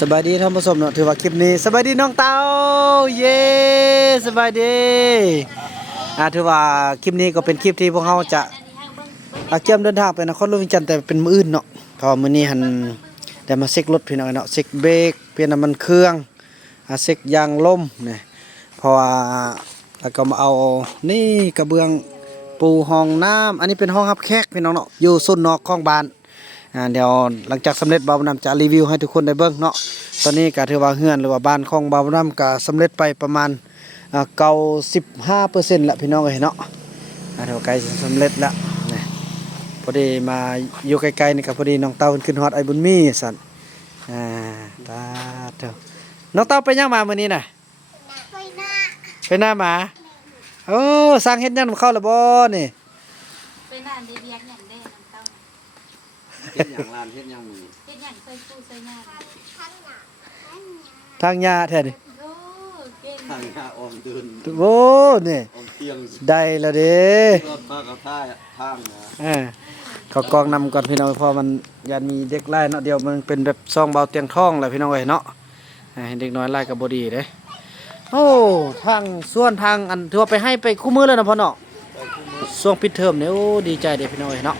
สบายดีท่านผู้ชมเนาะถือว่าคลิปนี้สบายดีน้องเต้าเย้สบายดีถือว่าคลิปนี้ก็เป็นคลิปที่พวกเราจะเกี่ยมเดินทางไปนครหลวงวิจันทร์แต่เป็นมื้ออื่นเนาะเพราะมื้อนี้หันได้มาเช็ครถพี่น้องเนาะเช็คเบรกเปลี่ยนน้ำมันเครื่องเช็คยางลมเนี่ยเพราะว่าแล้วก็มาเอานี่กระเบื้องปูห้องน้ำอันนี้เป็นห้องรับแขกพี่น้องเนาะอยู่สุดนอกของบ้านเดี๋ยวหลังจากสำเร็จบ่าวน้ำจะรีวิวให้ทุกคนได้เบิ่งเนาะตอนนี้ก็ถือว่าเฮือนหรือว่าบ้านของบ่าวน้ำก็สำเร็จไปประมาณ95%ละพี่น้องเอ้ยเนาะถือว่าใกล้สำเร็จละนี่พอดีมาอยู่ใกล้ๆนี่ก็พอดีน้องเต้าขึ้นฮอดไอ้บุญมีสั่นตาเถอะน้องเต้าไปยังมามื้อนี้น่ะไปหน้าหมาโอ้สร้างเฮ็ดหยังเข้าแล้วบ่นี่ไปนานได้เรียกอย่างได้น้ำเต้า เฮ็ดหยังลานเฮ็ดหยังมือ เฮ็ดอย่างใส่ปูใส่หน้า ทางยาแท้นี่ โอ้เก่ง ทางหน้าออมเดิน โอ้นี่ ออมเตียง ได้แล้วเด้ รถมากับท่าทางนะ เขากองนำก่อนพี่น้องเพราะมันยันมีเด็กไล่เนาะเดี๋ยวมันเป็นแบบซองเบาเตียงท่องแหละพี่น้องเอ้ยเนาะเห็นเด็กน้อยไล่กับบดีเด้โอ้ทางส่วนทางอันถือว่าไปให้ไปคู่มือแล้วนะพ่อเนาะช่วงปิดเทอมเนี่ยโอ้ดีใจเด้พี่น้องเอ้ยเนาะ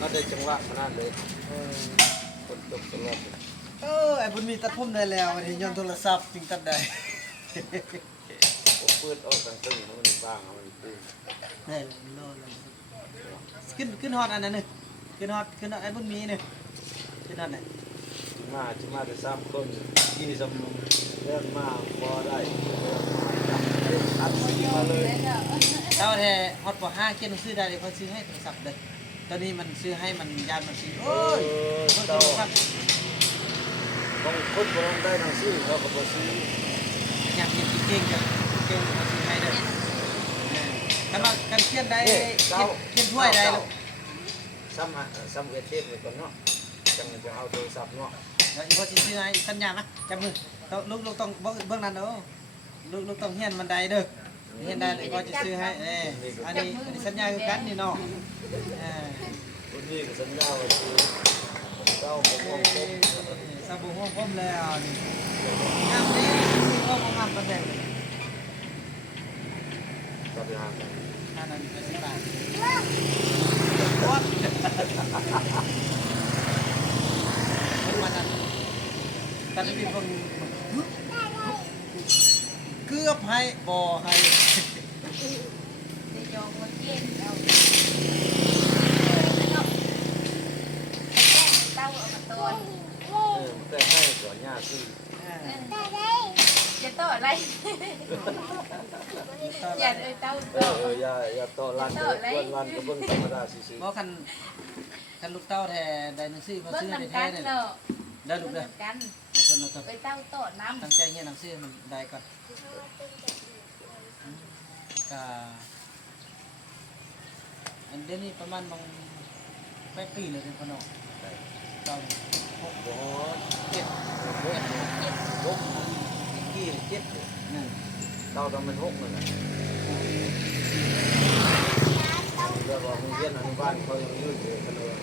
ก็ได้จังหวะขนาดเลยคนตกตลอด ไอ้บุญมีตัดผมได้แล้วเห็นย้อนโทรศัพท์จึงตัดได้ ผมเปิดออกกันซึ่งมันบ้างมันตื้อ ได้โลเลยขึ้นฮอดอันนั้นนึงขึ้นฮอดไอ้บุญมีนึงขึ้นฮอดไหน จิมาได้3คนที่สำเรื่องมาบ่ได้อัดซีมาเลย เจ้าแท้ฮอดป .5 เขียนหนังสือได้เลยเขาซื้อให้โทรศัพท์เลยตอนนี้มันซื้อให้มันยานมันซื้อโอ้ย เต้าต้องคนบ่ได้หนังสือเขาก็บ่ซื้อ อยากเรียนเก่งๆกันเก่งมาซื้อให้เด้อกันเขียนได้เขียนถ้วยได้ลูก ซ้ำเอเทปไว้ก่อนเนาะจังจะเอาโทรศัพท์เนาะ แล้วอีกพอสิซื้อให้สัญญานะจับมือลูกต้องเบื้องนั้นเด้อลูกต้องเฮียนบันไดเด้อเฮียนได้อีกพอจะซื้อให้อันนี้สัญญาคือกันนี่เนาะ คนนี้ก็สัญญาว่าซื้อเต้าผมมองผม สบู่ห้องผมแล้วนี่งามดีก็บ่งามปานใด ก็ไปหากัน อันนั้นเป็นสิบบาทวอดมันนั้นตอนนี้มีคนเกือบให้บ่ให้ จะยองมาเก่งเอาเต้าเอามาต้น แต่ให้ก่อนย่าซื้อ จะโตอะไรอย่าเลยเต้าโต อย่าต่อรันรันก็เบิ่งธรรมดาซื่อ บ่คันลูกเต้าแท้ได้หนังสือมา เบิ่ง ซื้อได้ น้ำ แท้ กัน เนี่ย เนาะ ได้ลูกเด้อ กัน มาต้น ไปเต้าโตน้ำ ตั้งใจเรียนหนังสือมันได้ก่อนก็อันเดี๋ยวนี้ประมาณบางแปดปีเลยเป็นพนอกเต้า ๆบ่ เจ็ด 6กี่7 นั่น เต้าต้องเป็น6นั่นแหละแล้วว่าโรงเรียนอนุบาลเขายังยืดอยู่กันเลย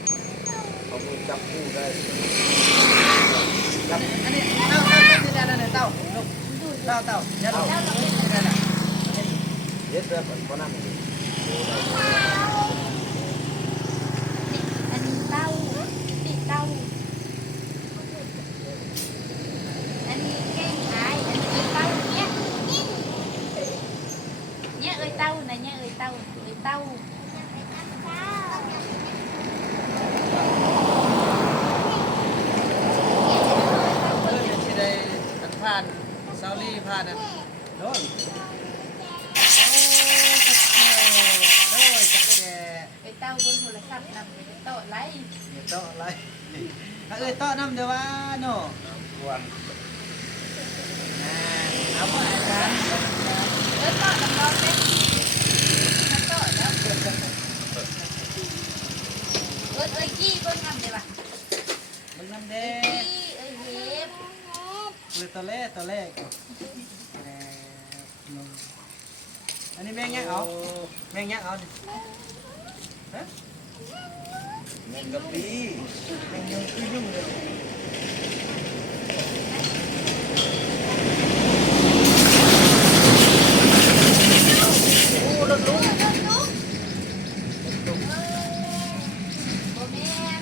เขามือจับคู่ได้จับ อันนี้เต้าที่ได้แล้วเต้าลูกเต้าอย่าลูกได้แล้ว เฮ็ดแบบบ่นำ อันนี้เต้าติดเต้าอันนี้แกงขายอันนี้เต้าเนี่ยเนี่ยเอ้ยเต้านะเนี่ยเอ้ยเต้าเอ้ยเต้า ที่ได้อันผ่านซาลี่ผ่านอันโดนโอ้ยจักแก่ เอ้ยเต้าบนโทรศัพท์นำไปโตไร เดี๋ยวโต๊ะอะไรเอ้ยโต๊ะน้ำเดี๋ยวว่าโน่ วัน เอาไปอาจารย์ เอ้ยโตน้ำร้อนเลยน้ำโตแล้วเอ้ยกี้เบิ่งนำเลยป่ะ มึงน้ำเด้ กี้เอ้ยเฮ็บ คือตัวเลขอันนี้แมงยังเอาแมงยังเอาดิฮะ แมงกะปีแมงยุงคือยุ่งเลย โอ้รถลุกรถลุกโบแมน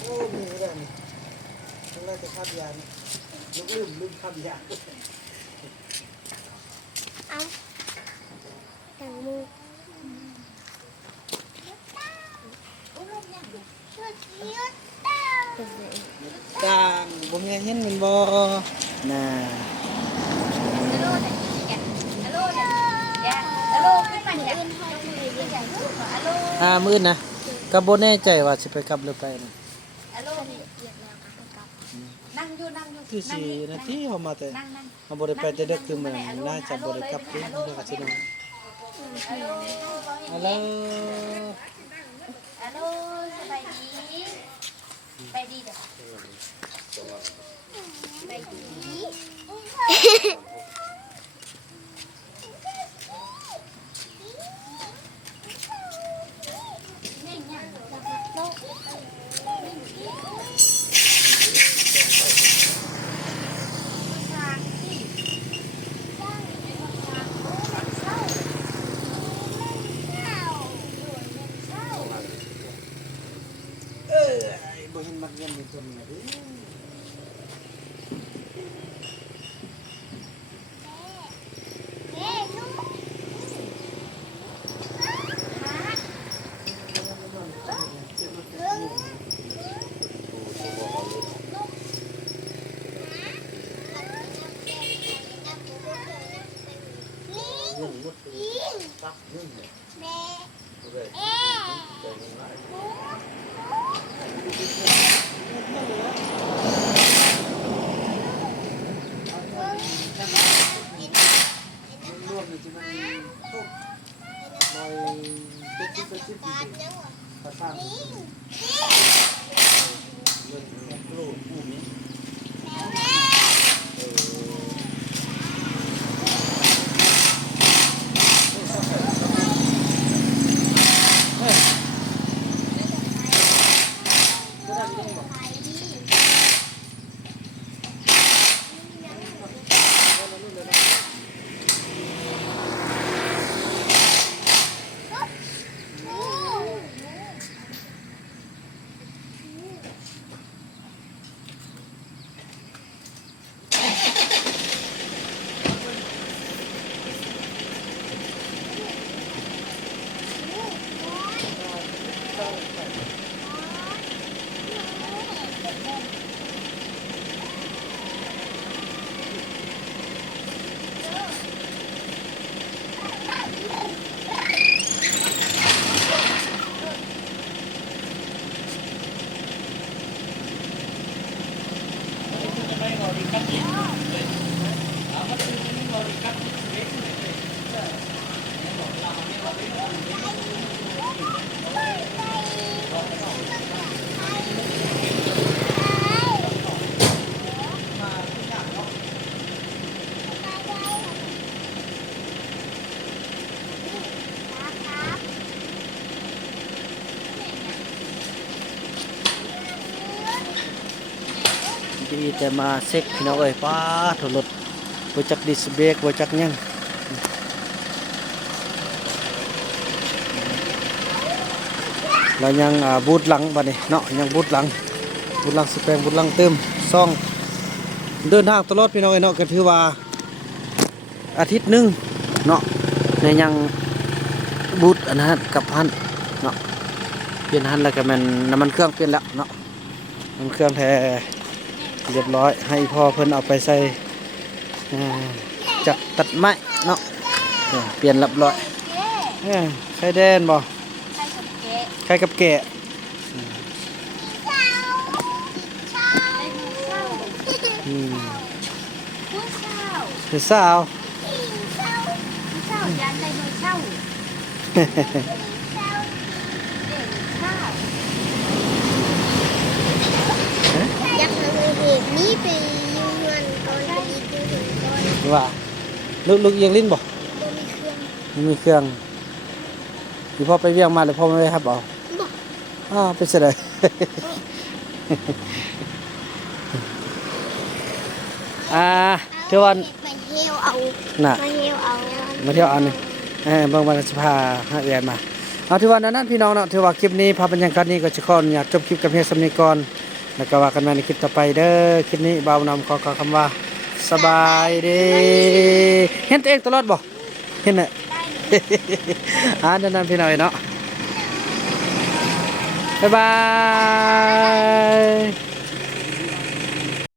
โอ้มีก็ได้นี่ต้องได้จะขับยานลืมขับยาน เอาแตงโมต่างบ่มีเห็นมันบ่น่ะ มื้อนะก็บ่แน่ใจว่าสิไปกลับหรือไปนะคือสินาทีเฮามาแต่เฮาบ่ได้ไปแต่ดึกคือมันน่าจะบ่ได้กลับคืนเดี๋ยวก็สินอนฮัลโหล ฮัลโหลสบายดีไปดีเด้อไปดีบ่เห็นมักเงินอยู่ตรงนี้ดิยุ่งหมดปักยุ่งเลยโอเครวมนี่สิมันทุกบ่อย70-80ปีภาษาเรื่องปลูกผู้นี้ดีแต่มาเซ็กพี่น้องเอ้ยป้าถรถบ่จักดิสเบรกบ่จักหยังแล้วยังบูทหลังบัดนี้เนาะยังบูทหลังสแปงบูทหลังเติมซ่องเดินทางตลอดพี่น้องเอ้ยเนาะก็ถือว่าอาทิตย์หนึงเนาะในยังบูทอันนั้นกับพันเนาะเปลี่ยนหันแล้วก็แม่นน้ำมันเครื่องเปลี่ยนแล้วเนาะน้ำมันเครื่องแท้เรียบร้อยให้พ่อเพิ่นเอาไปใส่จักตัดไม้เนาะเปลี่ยนเรียบร้อยไข่แดนบ่ไข่กับแกะคือสาวยันได้มือเช่าอยากทำเหตุนี้ไปยืมเงินก่อนไปดีดูถึงก่อน ว่าลูกเอียงลิ้นบ่ บ่มีเครื่อง มีเครื่องมีพ่อไปเวียงมาหรือพ่อไม่ได้ครับเอาเป็นเสยเลย เที่ยววัน มาเที่ยวเอา น่ะ มาเที่ยวเอา มาเที่ยวอันนี้บางวันก็จะพาหาเอือนมาเอาที่วันนั้นพี่น้องเนาะถือว่าคลิปนี้พาเป็นอย่างกันนี้ก็จะขออนุญาตจบคลิปกับเพียงสำนีก่อนแล้วก็ว่ากันใหม่ในคลิปต่อไปเด้อคลิปนี้บ่าวนำขอคำว่าสบายดีเห็นตัวเองตลอดบ่เห็นน่ะ นั้นพี่น้องเนาะบ๊ายบาย